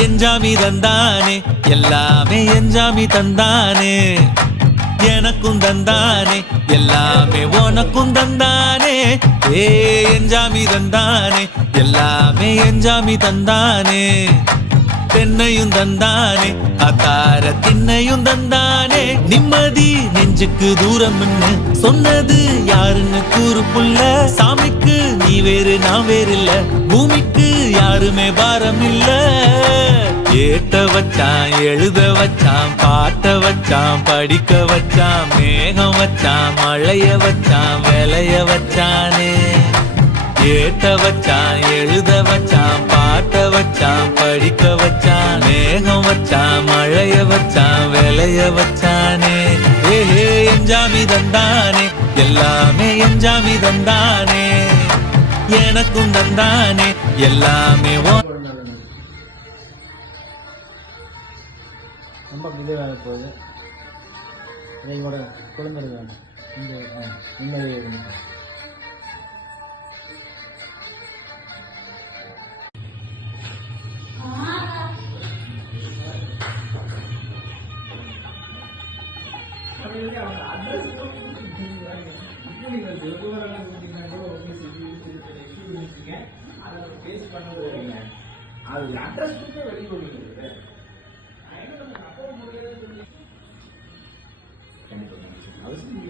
எஞ்சாமி தந்தானே எல்லாமே எஞ்சாமி தந்தானே எனக்கும் தந்தானே எல்லாமே உனக்கும் தந்தானே ஏ எஞ்சாமி தந்தானே எல்லாமே எஞ்சாமி தந்தானே தென்னையும் தந்தானே அத்தார திண்ணையும் தந்தானே நிம்மதி நெஞ்சுக்கு தூரம் சொன்னது யாருன்னு கூறு புள்ள சாமிக்கு நீ வேறு நான் வேறு இல்ல பூமிக்கு யாருமே பாரம் இல்ல ஏட்ட வச்சான் எழுத வச்சான் பாட்ட வச்சான் படிக்க வச்சான் மேகம் வச்சான் மழைய வச்சான் விளைய வச்சானே ஏட்ட வச்சான் எழுத வச்சான் பாட்ட வச்சான் படிக்க வச்சான் மேகம் வச்சான் மழைய வச்சான் விளைய வச்சானே ஏஹே எஞ்சாமி தந்தானே எல்லாமே எஞ்சாமி தந்தானே எனக்கும் தந்தானே எல்லாமே ரொம்ப விஜயவாக போகுது இதையோட குழந்தை வேணும் நிம்மதி அது அட்ரஸ் வெளியே அவசியம்